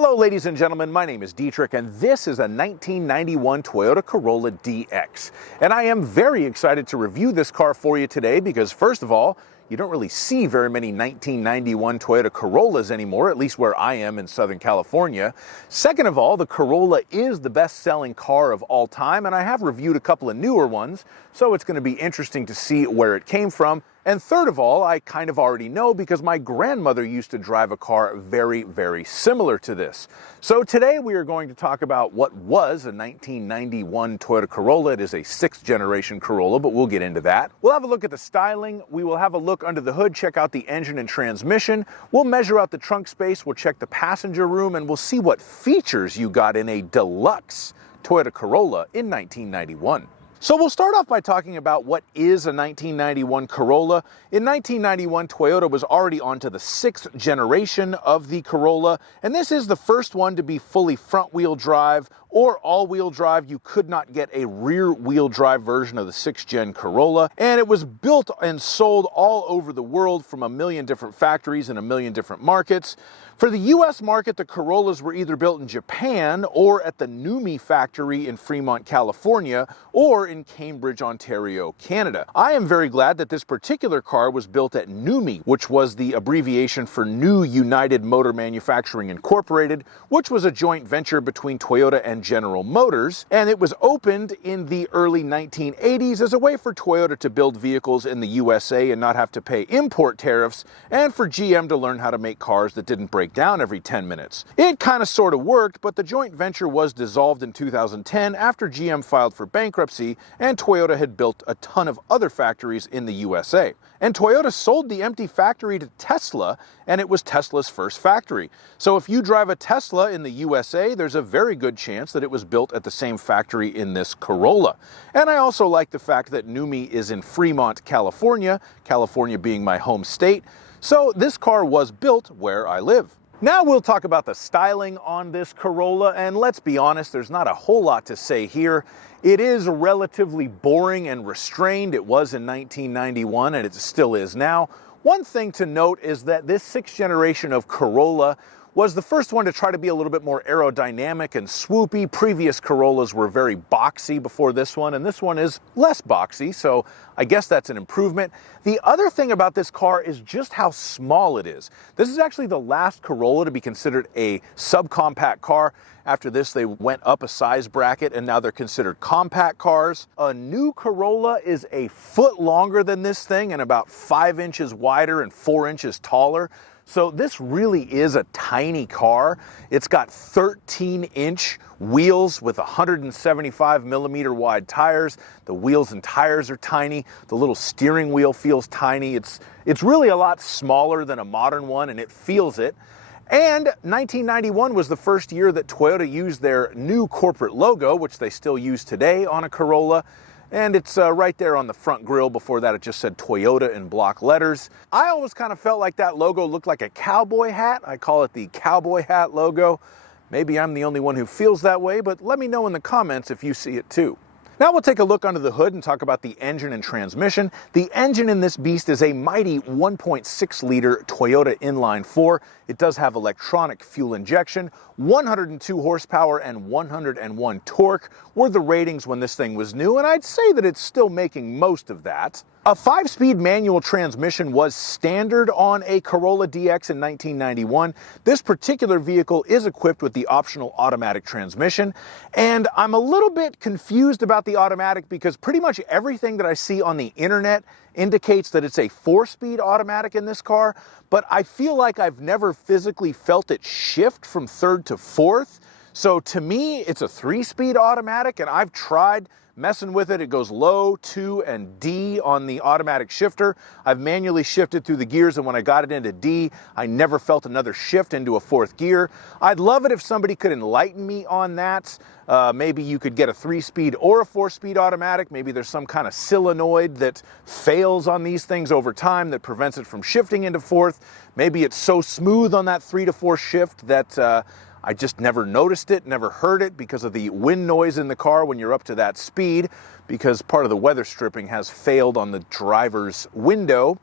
Hello ladies and gentlemen, my name is Dietrich and this is a 1991 Toyota Corolla DX. And I am very excited to review this car for you today because first of all, you don't really see very many 1991 Toyota Corollas anymore, at least where I am in Southern California. Second of all, the Corolla is the best-selling car of all time, and I have reviewed a couple of newer ones, so it's going to be interesting to see where it came from. And third of all, I kind of already know because my grandmother used to drive a car very, very similar to this. So today we are going to talk about what was a 1991 Toyota Corolla. It is a 6th generation Corolla, but we'll get into that. We'll have a look at the styling. We will have a look under the hood, check out the engine and transmission. We'll measure out the trunk space. We'll check the passenger room, and we'll see what features you got in a deluxe Toyota Corolla in 1991. So we'll start off by talking about what is a 1991 Corolla. In 1991, Toyota was already onto the 6th generation of the Corolla, and this is the first one to be fully front-wheel drive or all-wheel drive. You could not get a rear-wheel drive version of the 6th gen Corolla, and it was built and sold all over the world from a million different factories in a million different markets. For the U.S. market, the Corollas were either built in Japan or at the NUMMI factory in Fremont, California, or in Cambridge, Ontario, Canada. I am very glad that this particular car was built at NUMMI, which was the abbreviation for New United Motor Manufacturing Incorporated, which was a joint venture between Toyota and General Motors, and it was opened in the early 1980s as a way for Toyota to build vehicles in the USA and not have to pay import tariffs, and for GM to learn how to make cars that didn't break down every 10 minutes. It kind of sort of worked, but the joint venture was dissolved in 2010 after GM filed for bankruptcy and Toyota had built a ton of other factories in the USA. And Toyota sold the empty factory to Tesla, and it was Tesla's first factory. So if you drive a Tesla in the USA, there's a very good chance that it was built at the same factory in this Corolla. And I also like the fact that NUMMI is in Fremont, California, California being my home state. So this car was built where I live. Now we'll talk about the styling on this Corolla, and let's be honest, there's not a whole lot to say here. It is relatively boring and restrained. It was in 1991 and it still is now. One thing to note is that this 6th generation of Corolla was the first one to try to be a little bit more aerodynamic and swoopy. Previous Corollas were very boxy before this one, and this one is less boxy, so I guess that's an improvement. The other thing about this car is just how small it is. This is actually the last Corolla to be considered a subcompact car. After this, they went up a size bracket, and now they're considered compact cars. A new Corolla is a foot longer than this thing and about 5 inches wider and 4 inches taller. So this really is a tiny car. It's got 13-inch wheels with 175 millimeter wide tires. The wheels and tires are tiny. The little steering wheel feels tiny. It's really a lot smaller than a modern one, and it feels it. And 1991 was the first year that Toyota used their new corporate logo, which they still use today on a Corolla. And it's right there on the front grille. Before that, it just said Toyota in block letters. I always kind of felt like that logo looked like a cowboy hat. I call it the cowboy hat logo. Maybe I'm the only one who feels that way, but let me know in the comments if you see it too. Now we'll take a look under the hood and talk about the engine and transmission. The engine in this beast is a mighty 1.6-liter Toyota inline-4. It does have electronic fuel injection. 102 horsepower and 101 torque were the ratings when this thing was new, and I'd say that it's still making most of that. A 5-speed manual transmission was standard on a Corolla DX in 1991. This particular vehicle is equipped with the optional automatic transmission, and I'm a little bit confused about the automatic because pretty much everything that I see on the internet indicates that it's a 4-speed automatic in this car, but I feel like I've never physically felt it shift from 3rd to 4th. So to me, it's a 3-speed automatic, and I've tried messing with it. It goes low, 2, and D on the automatic shifter. I've manually shifted through the gears, and when I got it into D, I never felt another shift into a 4th gear. I'd love it if somebody could enlighten me on that. Maybe you could get a 3-speed or a 4-speed automatic. Maybe there's some kind of solenoid that fails on these things over time that prevents it from shifting into 4th. Maybe it's so smooth on that 3 to 4 shift that I just never noticed it, never heard it because of the wind noise in the car when you're up to that speed, because part of the weather stripping has failed on the driver's window.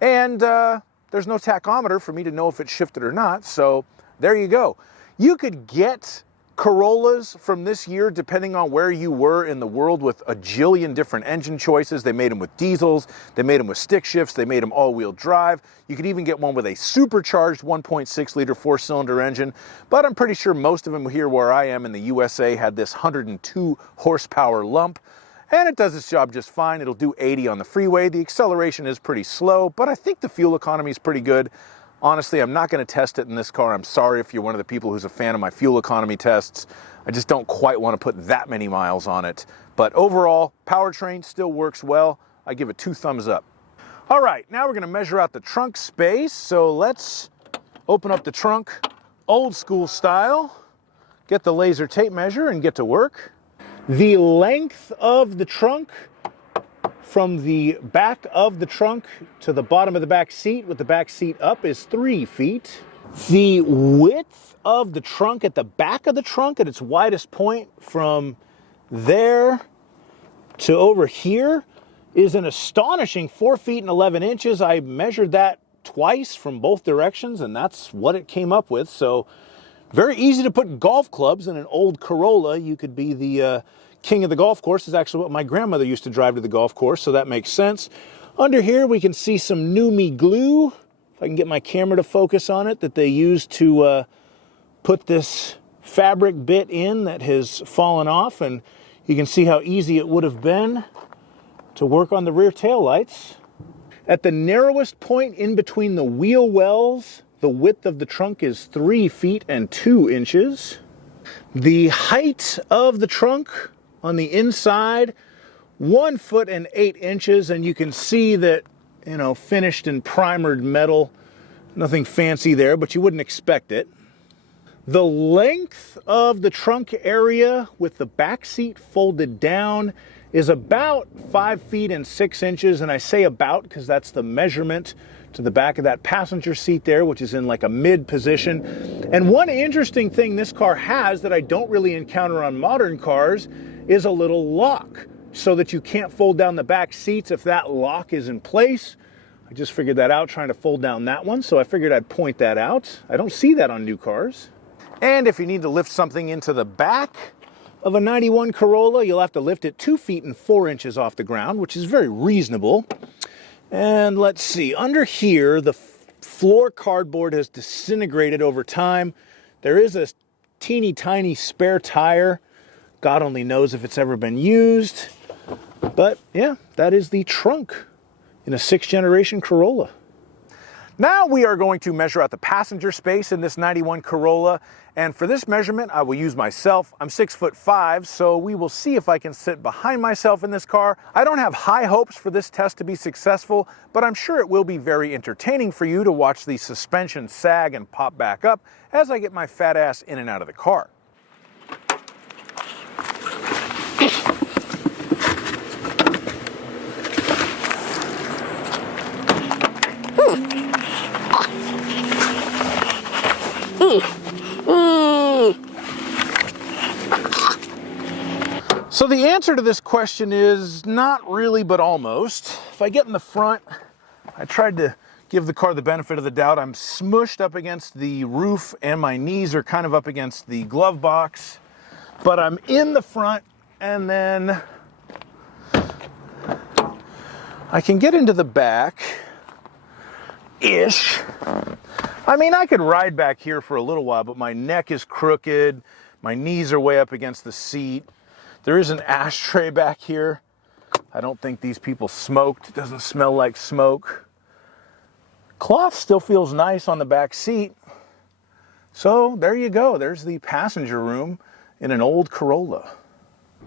And there's no tachometer for me to know if it shifted or not, so there you go. You could get Corollas from this year depending on where you were in the world with a jillion different engine choices. They made them with diesels, they made them with stick shifts, they made them all-wheel drive. You could even get one with a supercharged 1.6 liter four-cylinder engine, but I'm pretty sure most of them here where I am in the USA had this 102 horsepower lump, and it does its job just fine. It'll do 80 on the freeway. The acceleration is pretty slow, but I think the fuel economy is pretty good. Honestly, I'm not going to test it in this car. I'm sorry if you're one of the people who's a fan of my fuel economy tests. I just don't quite want to put that many miles on it. But overall, powertrain still works well. I give it 2 thumbs up. All right, now we're going to measure out the trunk space. So let's open up the trunk old school style, get the laser tape measure and get to work. The length of the trunk from the back of the trunk to the bottom of the back seat with the back seat up is 3 feet. The width of the trunk at the back of the trunk at its widest point from there to over here is an astonishing 4 feet and 11 inches. I measured that twice from both directions and that's what it came up with. So very easy to put golf clubs in an old Corolla. You could be the king of the golf course. Is actually what my grandmother used to drive to the golf course, so that makes sense. Under here we can see some Numi glue, if I can get my camera to focus on it, that they used to put this fabric bit in that has fallen off, and you can see how easy it would have been to work on the rear tail lights. At the narrowest point in between the wheel wells, the width of the trunk is 3 feet and 2 inches. The height of the trunk on the inside, 1 foot and 8 inches, and you can see that, you know, finished in primered metal. Nothing fancy there, but you wouldn't expect it. The length of the trunk area with the back seat folded down is about 5 feet and 6 inches, and I say about because that's the measurement to the back of that passenger seat there, which is in like a mid position. And one interesting thing this car has that I don't really encounter on modern cars is a little lock so that you can't fold down the back seats if that lock is in place. I just figured that out trying to fold down that one, so I figured I'd point that out. I don't see that on new cars. And if you need to lift something into the back of a 91 Corolla, you'll have to lift it 2 feet and 4 inches off the ground, which is very reasonable. And let's see, under here, the floor cardboard has disintegrated over time. There is a teeny tiny spare tire. God only knows if it's ever been used. But yeah, that is the trunk in a 6th generation Corolla. Now we are going to measure out the passenger space in this 91 Corolla. And for this measurement, I will use myself. I'm 6'5", so we will see if I can sit behind myself in this car. I don't have high hopes for this test to be successful, but I'm sure it will be very entertaining for you to watch the suspension sag and pop back up as I get my fat ass in and out of the car. So the answer to this question is not really, but almost. If I get in the front, I tried to give the car the benefit of the doubt. I'm smushed up against the roof and my knees are kind of up against the glove box, but I'm in the front, and then I can get into the back-ish. I mean, I could ride back here for a little while, but my neck is crooked, my knees are way up against the seat. There is an ashtray back here. I don't think these people smoked. It doesn't smell like smoke. Cloth still feels nice on the back seat. So there you go. There's the passenger room in an old Corolla.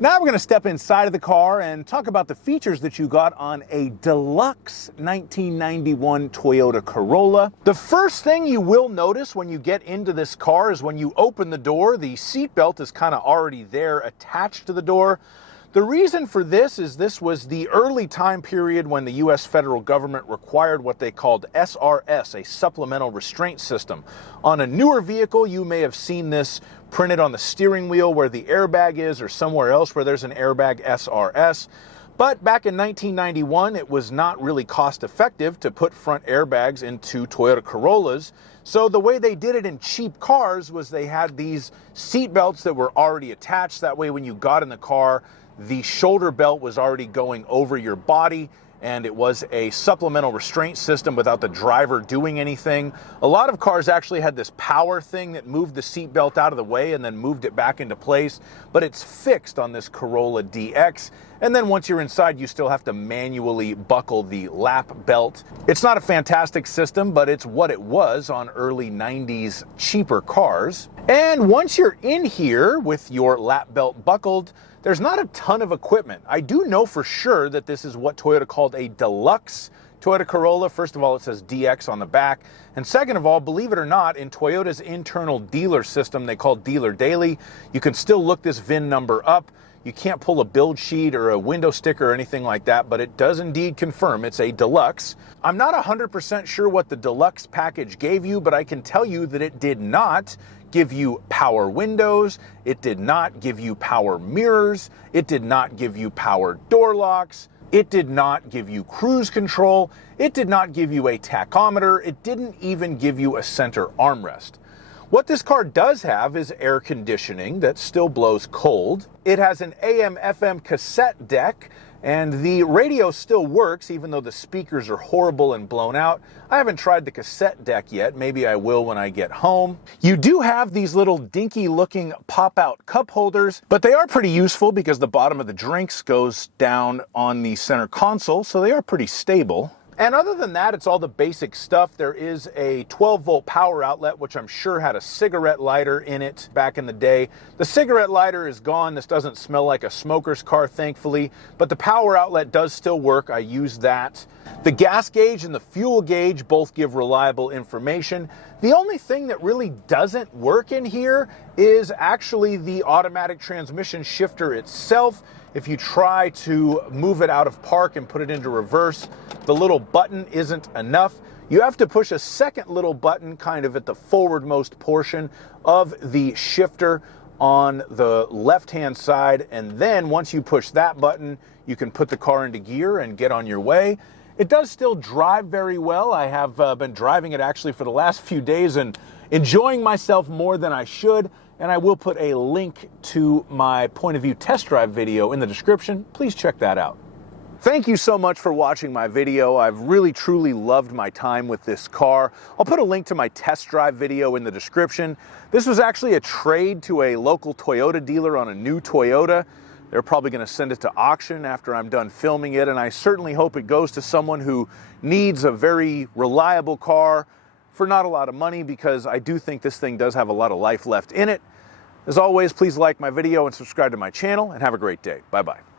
Now we're going to step inside of the car and talk about the features that you got on a deluxe 1991 Toyota Corolla. The first thing you will notice when you get into this car is when you open the door, the seat belt is kind of already there attached to the door. The reason for this is this was the early time period when the U.S. federal government required what they called SRS, a supplemental restraint system. On a newer vehicle, you may have seen this printed on the steering wheel where the airbag is, or somewhere else where there's an airbag SRS. But back in 1991, it was not really cost effective to put front airbags into Toyota Corollas. So the way they did it in cheap cars was they had these seat belts that were already attached. That way when you got in the car, the shoulder belt was already going over your body, and it was a supplemental restraint system without the driver doing anything. A lot of cars actually had this power thing that moved the seat belt out of the way and then moved it back into place, but it's fixed on this Corolla DX. And then once you're inside, you still have to manually buckle the lap belt. It's not a fantastic system, but it's what it was on early 90s cheaper cars. And once you're in here with your lap belt buckled, there's not a ton of equipment. I do know for sure that this is what Toyota called a deluxe Toyota Corolla. First of all, it says DX on the back. And second of all, believe it or not, in Toyota's internal dealer system they call Dealer Daily, you can still look this VIN number up. You can't pull a build sheet or a window sticker or anything like that, but it does indeed confirm it's a deluxe. I'm not 100% sure what the deluxe package gave you, but I can tell you that it did not give you power windows, it did not give you power mirrors, it did not give you power door locks, it did not give you cruise control, it did not give you a tachometer, it didn't even give you a center armrest. What this car does have is air conditioning that still blows cold. It has an AM/FM cassette deck, and the radio still works even though the speakers are horrible and blown out. I haven't tried the cassette deck yet. Maybe I will when I get home. You do have these little dinky looking pop-out cup holders, but they are pretty useful because the bottom of the drinks goes down on the center console, so they are pretty stable. And other than that, it's all the basic stuff. There is a 12-volt power outlet, which I'm sure had a cigarette lighter in it back in the day. The cigarette lighter is gone. This doesn't smell like a smoker's car, thankfully, but the power outlet does still work. I use that. The gas gauge and the fuel gauge both give reliable information. The only thing that really doesn't work in here is actually the automatic transmission shifter itself. If you try to move it out of park and put it into reverse, the little button isn't enough. You have to push a second little button kind of at the forwardmost portion of the shifter on the left-hand side, and then once you push that button, you can put the car into gear and get on your way. It does still drive very well. I have been driving it actually for the last few days and enjoying myself more than I should. And I will put a link to my point of view test drive video in the description. Please check that out. Thank you so much for watching my video. I've really truly loved my time with this car. I'll put a link to my test drive video in the description. This was actually a trade to a local Toyota dealer on a new Toyota. They're probably going to send it to auction after I'm done filming it, and I certainly hope it goes to someone who needs a very reliable car for not a lot of money, because I do think this thing does have a lot of life left in it. As always, please like my video and subscribe to my channel, and have a great day. Bye-bye.